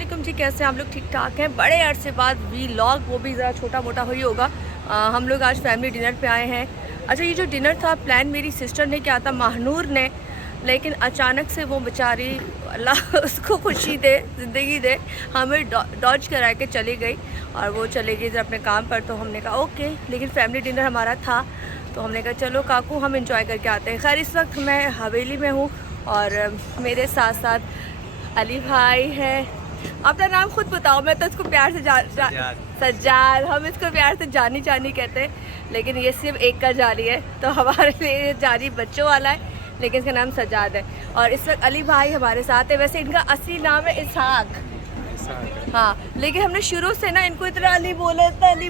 वालेकुम जी, कैसे हैं आप लोग? ठीक ठाक हैं। बड़े अरसे बाद व्लॉग, वो भी ज़रा छोटा मोटा ही होगा। हम लोग आज फैमिली डिनर पे आए हैं। अच्छा, ये जो डिनर था प्लान मेरी सिस्टर ने किया था, महानूर ने, लेकिन अचानक से वो बेचारी, अल्लाह उसको खुशी दे, ज़िंदगी दे, हमें डॉज करा के चली गई और वो चली गई अपने काम पर। तो हमने कहा ओके, लेकिन फैमिली डिनर हमारा था तो हमने कहा चलो काकू हम इंजॉय करके आते हैं। खैर इस वक्त मैं हवेली में हूँ और मेरे साथ साथ अली भाई है। अपना नाम खुद बताओ, मैं तो इसको प्यार से सज्जाद, हम इसको प्यार से जानी जानी कहते हैं, लेकिन ये सिर्फ एक का जानी है, तो हमारे लिए जानी बच्चों वाला है, लेकिन इसका नाम सज्जाद है। और इस वक्त अली भाई हमारे साथ है। वैसे इनका असली नाम है इसहाक, हाँ, लेकिन हमने शुरू से ना इनको इतना अली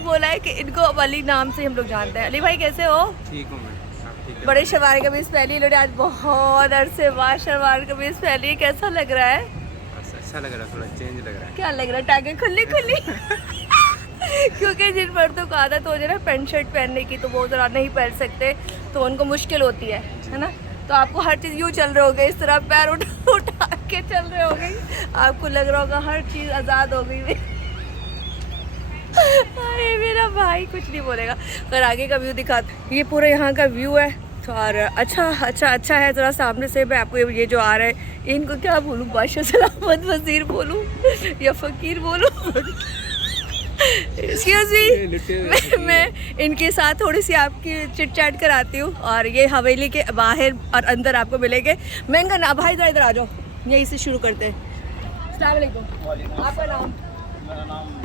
बोला है कि इनको अब अली नाम से हम लोग जानते हैं। अली भाई कैसे हो? ठीक हूँ मैं। बड़े शलवार कमीज पहली इन्होंने आज, बहुत अरसे बाद शलवार कमीज पहली, कैसा लग रहा है? अच्छा लग रहा है, थोड़ा चेंज लग रहा है। क्या लग रहा है? टांगे खुली क्योंकि जिन मर्दों को आदत हो जाए ना पैंट शर्ट पहनने की, तो वो ज़रा नहीं पहन सकते, तो उनको मुश्किल होती है ना। तो आपको हर चीज़ यूँ चल रहे होगे, इस तरह पैर उठा के चल रहे होगे, आपको लग रहा होगा हर चीज़ आज़ाद हो गई। अरे मेरा भाई कुछ नहीं बोलेगा। पर आगे का व्यू दिखाते, ये पूरा यहाँ का व्यू है। और अच्छा है। ज़रा सामने से मैं आपको ये जो आ रहा है, इनको क्या बोलूँ, बादशाह सलामत वज़ीर बोलूँ या फ़कीर बोलूँ? एक्सक्यूज़ मी, मैं इनके साथ थोड़ी सी आपकी चिट चैट कराती हूँ। और ये हवेली के बाहर और अंदर आपको मिलेंगे। मैं इनका नाम, भाई इधर आ जाओ, यहीं से शुरू करते हैं। अस्सलाम वालेकुम। आपका नाम? मेरा नाम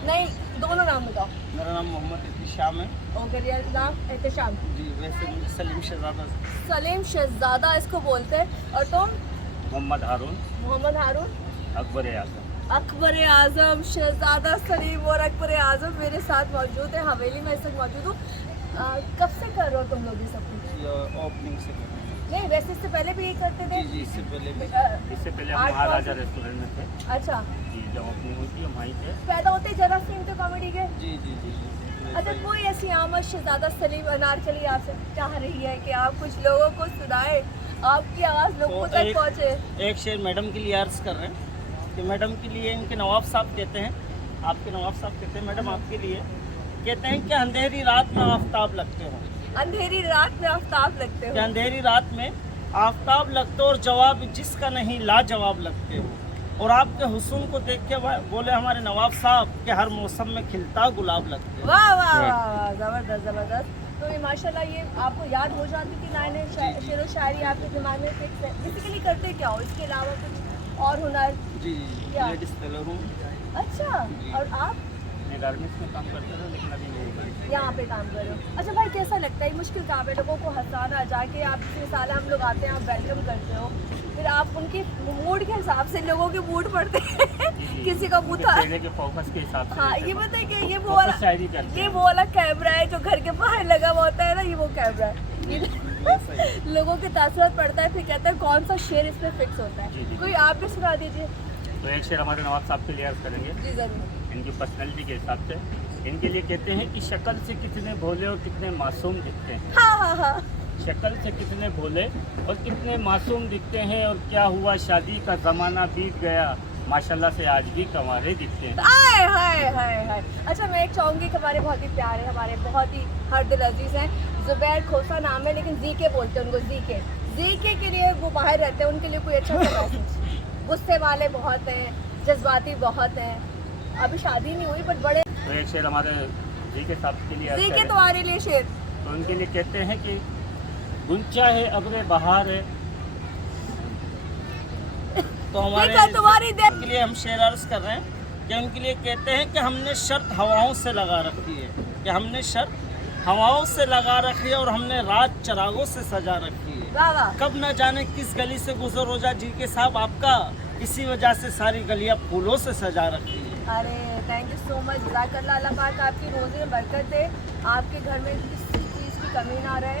नहीं, दोनों नाम बताओ। मेरा नाम मोहम्मद एहतिशाम है। ओके, रियल नाम एहतिशाम जी, वैसे सलीम शहजादा। सलीम शहजादा इसको बोलते हैं। और तुम? मोहम्मद हारून। मोहम्मद हारून। अकबर आजम। अकबर आज़म, शहजादा सलीम और अकबर आज़म मेरे साथ मौजूद है। हवेली में इस वक्त मौजूद हूँ। कब से कर रहे हो तुम लोग ये सब कुछ? ओपनिंग से नहीं, वैसे इससे पहले भी ये करते थे? जी, इससे पहले हम महाराजा रेस्टोरेंट में थे। अच्छा जी, जब ओपनिंग हुई थी हम वहीं थे। पैदा होते जरा सीन तो कॉमेडी के। जी। अच्छा, कोई ऐसी आमद शहजादा सलीम अनारकली आपसे चाह रही है कि आप कुछ लोगों को सुनाए, आपकी आवाज़ लोगों तक पहुँचे? एक शेर मैडम के लिए अर्ज कर रहे हैं कि मैडम के लिए इनके नवाब साहब कहते हैं, आपके नवाब साहब कहते हैं मैडम आपके लिए, कहते हैं कि अंधेरी रात में आफ्ताब लगते हो। अंधेरी रात में आफ्ताब लगते हो? अंधेरी रात में आफ्ताब लगते हो और जवाब जिसका नहीं लाजवाब लगते हो। और आपके हुस्न को देख के बोले हमारे नवाब साहब कि हर मौसम में खिलता गुलाब लगते हो। वाह वाह वाह, ज़बरदस्त। तो ये माशाल्लाह, ये आपको याद हो जाती थी नए शेर व शायरी आपके दिमाग में फिक्स है? बेसिकली करते क्या हो इसके अलावा कुछ और हुनर? जी, लेडीज टेलर हूँ। अच्छा, और आप? मैं गारमेंट्स में काम करता था, लेकिन अभी नहीं यहाँ पे काम कर रहे हो। अच्छा भाई, कैसा लगता है? मुश्किल काम है लोगों को हंसाना, जाके आप मिसाल हम लोग आते हैं, आप वेलकम करते हो, फिर आप उनके मूड के हिसाब से लोगों के मूड पड़ते हैं। किसी का मुँह था के फोकस के हिसाब से। हाँ, ये बताइए कि ये वो वाला कैमरा है जो घर के बाहर लगा हुआ होता है ना, ये वो कैमरा है। लोगों के तासुरात पड़ता है, फिर कहते हैं कौन सा शेर इसमें फिक्स होता है। जी। कोई आप भी सुना दीजिए। तो एक शेर हमारे नवाब साहब के लिए अर्ज करेंगे। जी जरूर। इनकी पर्सनैलिटी के हिसाब से इनके लिए कहते हैं कि शक्ल से कितने भोले और कितने मासूम दिखते हैं। हाँ। शक्ल से कितने भोले और कितने मासूम दिखते हैं, और क्या हुआ शादी का ज़माना बीत गया, माशाल्लाह से आज भी कंवारे दिखते हैं। हाय। अच्छा, मैं एक चाहूँगी कि हमारे बहुत ही प्यारे, हमारे बहुत ही हर दिल अजीज़ हैं, ज़ुबैर खोसा नाम है, लेकिन जीके बोलते हैं उनको। जीके के लिए वो बाहर रहते हैं, उनके लिए कोई अच्छा सा मैसेज? गुस्से वाले बहुत हैं, जज्बाती बहुत हैं, अभी शादी नहीं हुई, बट बड़े। तो एक शेर हमारे जी के साहब के लिए जीके तुम्हारे लिए शेर? तो उनके लिए कहते हैं कि गुंचा है अब्रे बहार है। तो हमारे तुम्हारी के लिए हम शेर अर्ज कर रहे हैं कि उनके लिए कहते हैं कि हमने शर्त हवाओं से लगा रखी है, कि हमने शर्त हवाओं से लगा रखी है, और हमने रात चरागों से सजा रखी है। वाह। कब न जाने किस गली से गुजर हो जा जी के साहब आपका, इसी वजह से सारी गलियां फूलों से सजा रखी है। अरे थैंक यू सो मच, जज़ाकल्लाह। अल्लाह पाक आपकी रोज़ी में बरकत दे, आपके घर में किसी चीज़ की कमी ना रहे,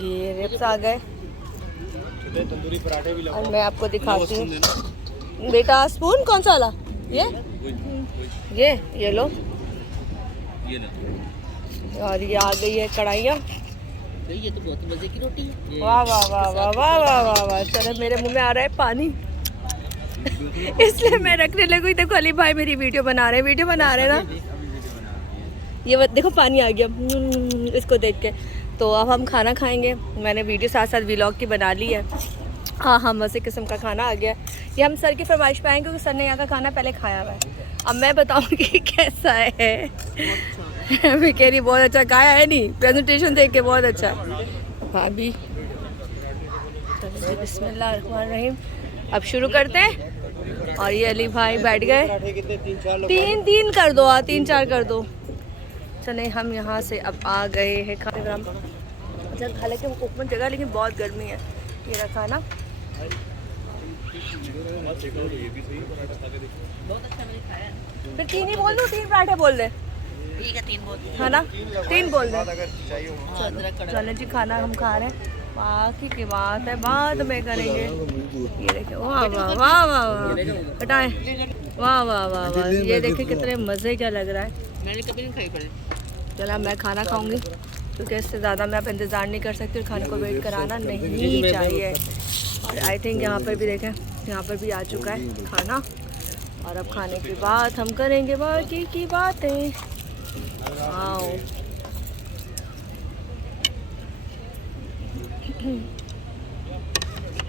ये रिप्स आ गए तंदूरी पराठे भी और मैं आपको दिखाती हूँ। बेटा स्पून कौन सा वाला? ये लो। और ये आ गई है कढ़ाइयाँ। ये तो बहुत मजे की रोटी है। वाह वाह वाह वाह वाह वाह वाह वाह। चलो मेरे मुंह में आ रहा है पानी इसलिए मैं रखने लगी। देखो अली भाई मेरी वीडियो बना रहे ना। ये देखो पानी आ गया इसको देख के। तो अब हम खाना खाएंगे। मैंने वीडियो साथ साथ व्लॉग की बना ली है। हाँ मज़े किस्म का खाना आ गया। ये हम सर की फरमाइश पे आएँ क्योंकि सर ने यहाँ का खाना पहले खाया हुआ है। अब मैं बताऊँगी कैसा है। मैं कह रही बहुत अच्छा खाया है नहीं, प्रेजेंटेशन देख के बहुत अच्छा। भाभी बिस्मिल्लाहिर्रहमानिर्रहीम। अब शुरू करते हैं। और ये अली भाई बैठ गए। तीन कर दो, 3-4 कर दो। चले हम यहाँ से अब आ गए हैं खाने ग्राम। अच्छा हालांकि वो ओपन जगह लेकिन बहुत गर्मी है। ये रखा ना फिर 3 ही बोल दो, 3 पराठे बोल दे। ठीक है 3 बोल है ना, 3 बोल दे। चलो जी खाना हम खा रहे हैं। बाकी की बात है बाद में करेंगे। ये देखिए वाह वाह वाह वाह वाह हटाएं। वाह वाह वाह वाह। ये देखिए कितने मज़े का लग रहा है। मैंने कभी नहीं खाई पड़े। चला मैं खाना खाऊंगी क्योंकि इससे ज़्यादा मैं अब इंतज़ार नहीं कर सकती और खाने को वेट कराना नहीं चाहिए। और आई थिंक यहाँ पर भी देखें, यहाँ पर भी आ चुका है खाना। और अब खाने के बाद हम करेंगे बाकी की बातें। आओ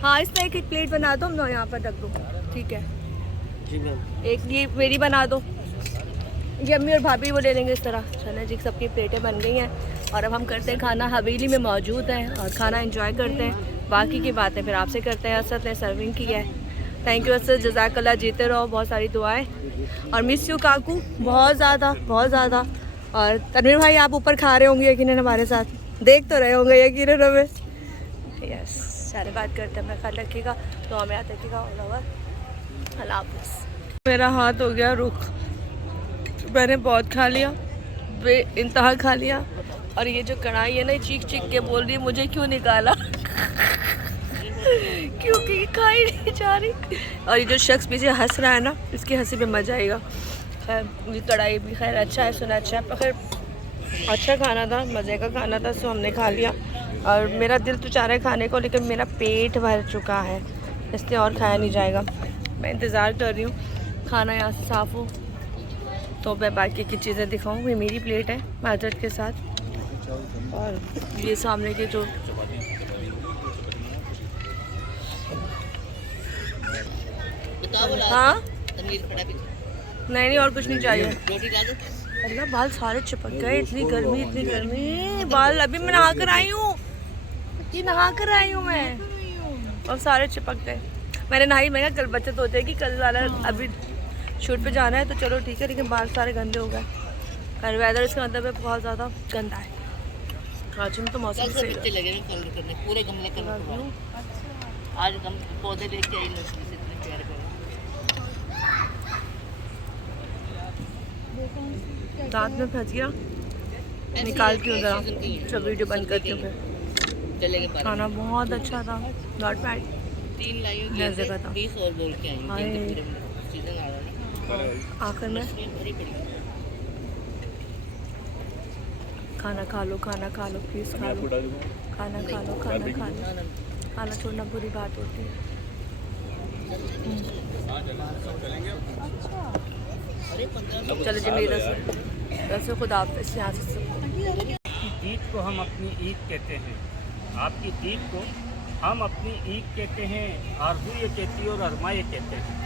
हाँ इसमें एक प्लेट बना दो, मैं यहाँ पर रख दूँ। ठीक है जी मैम। एक ये मेरी बना दो, ये अम्मी और भाभी वो ले लेंगे इस तरह। चलो जी सबकी प्लेटें बन गई हैं और अब हम करते हैं खाना। हवेली में मौजूद हैं और खाना एंजॉय करते हैं। बाकी की बातें फिर आपसे करते हैं। असद ने सर्विंग की है। थैंक यू असद, जज़ाकल्लाह। जीते रहो, बहुत सारी दुआएं। और मिस यू काकू बहुत ज़्यादा। और तनवीर भाई आप ऊपर खा रहे होंगे यकीनन हमारे साथ, देख तो रहे होंगे यकीनन हमें। यस सारे बात करते हैं। मैं ख्याल रखिएगा तो हमें याद रखिएगा। अल्लाह हाफ़िज़। मेरा हाथ हो गया रुख। मैंने बहुत खा लिया, इंतहा खा लिया। और ये जो कढ़ाई है ना चीख के बोल रही है मुझे क्यों निकाला क्योंकि खाई नहीं जा रही। और ये जो शख्स पीछे हंस रहा है ना, इसकी हंसी में मजा आएगा। खैर ये कढ़ाई भी खैर अच्छा है, सुना अच्छा है। खैर अच्छा खाना था, मज़े का खाना था, सो हमने खा लिया। और मेरा दिल तो चाह रहा है खाने को, लेकिन मेरा पेट भर चुका है इसलिए और खाया नहीं जाएगा। मैं इंतज़ार कर रही हूँ खाना यहाँ से साफ़ हो तो मैं बाकी की चीज़ें दिखाऊँ। ये मेरी प्लेट है माजरत के साथ। और ये सामने के जो हाँ नहीं और कुछ नहीं चाहिए। अल्लाह बाल सारे चिपक गए। इतनी गर्मी बाल। अभी मैं नहा कर आई हूँ, ये नहा कर आई हूँ मैं और सारे चिपक गए। मैंने नहाई, मैं कल बचत हो जाएगी, कल वाला अभी शूट पे जाना है तो चलो ठीक है, लेकिन बाल सारे गंदे हो गए। और वेदर इसका मतलब है बहुत ज़्यादा गंदा है। आज में तो मौसम से पूरे गमले कर आज पौधे लेके आई नर्सरी से, इतने प्यारे प्यारे। दांत में फंस गया, निकाल के उधर जब वीडियो बंद करती हूँ। फिर खाना बहुत अच्छा था, नॉट बैड। 3 लाई का था 20 और बोल के आई हूँ। सीजन आ रहा है आखिर में। खाना खा लो प्लीज़ खा लो। खाना छोड़ना बुरी बात होती है। चलो जी मेरी रस्म खुदा हाफ़िज़। यहाँ से ईद को हम अपनी ईद कहते हैं, आपकी ईद को हम अपनी ईद कहते हैं, आरज़ू ये कहती है और अरमा ये कहते हैं।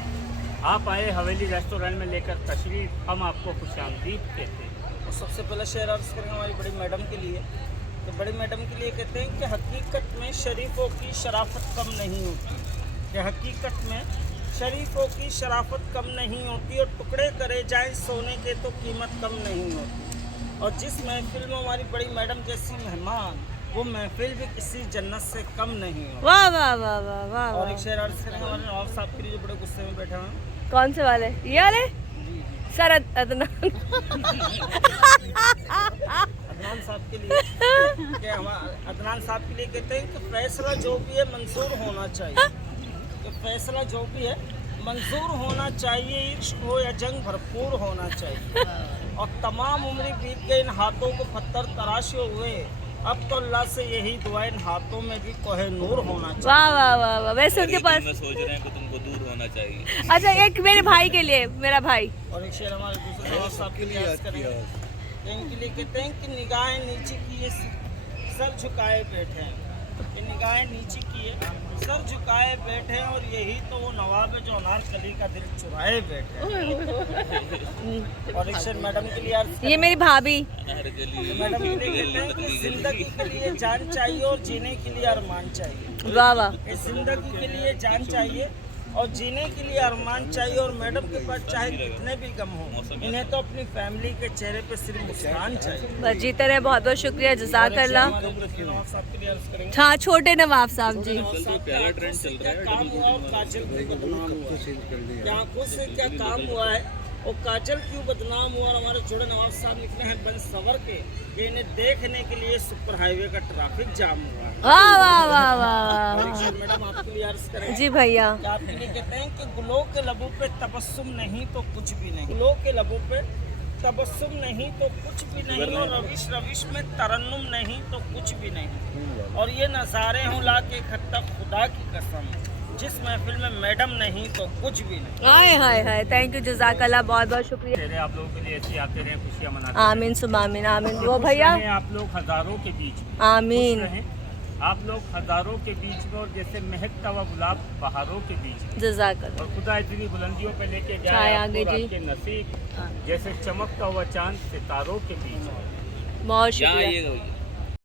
आप आए हवेली रेस्टोरेंट में लेकर तशरीफ़, हम आपको खुशामदीद कहते हैं। तो सबसे पहले शेयर अर्ज़ करेंगे हमारी बड़ी मैडम के लिए। तो बड़ी मैडम के लिए कहते हैं कि हकीकत में शरीफों की शराफत कम नहीं होती, कि हकीकत में शरीफों की शराफत कम नहीं होती, और टुकड़े करे जाएं सोने के तो कीमत कम नहीं होती। और जिस महफिल में हमारी बड़ी मैडम जैसी मेहमान, वो महफिल भी किसी जन्नत से कम नहीं होती। वाह वाह वाह वाह वाह। और एक शेर अर्ज़ करेंगे हमारे नवाब साहब के लिए जो बड़े गुस्से में बैठे हुए हैं। कौन से वाले? ये वाले सर अदनान। अदनान साहब के लिए कि अदनान साहब के लिए कहते हैं कि फैसला जो भी है मंजूर होना चाहिए, कि फैसला जो भी है मंजूर होना चाहिए, इश्क हो या जंग भरपूर होना चाहिए, और तमाम उम्र बीत गए इन हाथों को पत्थर तराशे हुए, अब तो अल्लाह से यही दुआ इन हाथों में भी कोहे नूर होना चाहिए। वाह वाह वाह वाह। वैसे उनके पास सोच रहे हैं कि तुमको दूर होना चाहिए। अच्छा, एक मेरे भाई के लिए, मेरा भाई और एक शेर हमारे दूसरे नवाब साहब के लिए अर्ज करेंगे, इनके लिए कहते हैं कि निगाहें नीचे किए सर झुकाए बैठे हैं, कि निगाहें नीचे किए सर झुकाए बैठे हैं, और यही तो वो नवाब है जो अनारकली का दिल चुराए बैठे हैं। और एक शेर मैडम के लिए अर्ज ये मेरी भाभी। अनारकली मैडम के लिए कहते हैं कि जिंदगी के लिए जान चाहिए और जीने के लिए अरमान चाहिए, वाह वाह। इस जिंदगी के लिए जान चाहिए और जीने के लिए अरमान चाहिए, और मैडम के पास चाहे कितने भी गम हो, इन्हें तो अपनी फैमिली के चेहरे पे सिर्फ मुस्कान चाहिए। बस जीते रहे, बहुत बहुत शुक्रिया, जज़ाकल्लाह। हमारे दूसरे नवाब साहब के लिए अर्ज करेंगे। हाँ, छोटे नवाब साहब जी। प्यारा ट्रेंड चल रहा है। काम हुआ और काजल क्यों बदनाम हुआ, क्या आंखों से क्या काम हुआ है और काजल क्यों बदनाम हुआ। और हमारे छोटे नवाब साहब लिखते हैं बन सवर के कि इन्हें देखने के लिए सुपर हाईवे का ट्रैफिक जाम हुआ है। वाह वाह वाह वाह और एक वाह। शेर मैडम आपके लिए अर्ज करेंगे। जी भैया। आपके लिए कहते हैं कि गुलों के लबों पे तबस्सुम नहीं तो कुछ भी नहीं, गुलों के लबों पे तबस्सुम नहीं तो कुछ भी नहीं, और रविश रविश में तरन्नुम नहीं तो कुछ भी नहीं, और ये नज़ारे हों ला के इकट्ठा खुदा की कसम, जिस महफिल में मैडम नहीं तो कुछ भी नहीं। हाय हाय हाय, थैंक यू, जज़ाकल्लाह, बहुत बहुत शुक्रिया। चेहरे आप लोगों के लिए ऐसे आते रहे, खुशियाँ मनाते आमीन सुम आमीन आमीन। वो भैया, रहें आप लोग हजारों के बीच में, आमीन। खुश रहें आप लोग हजारों के बीच में, और जैसे महकता हुआ गुलाब बहारों के बीच में, जज़ाकल्लाह। और खुदा इतनी बुलंदियों पे लेके चाहे जाए आगे आपको जी। आपके नसीब, जैसे चमकता हुआ चांद सितारों के बीच में। बहुत यहाँ शुक्रिया। आइएगा भैया।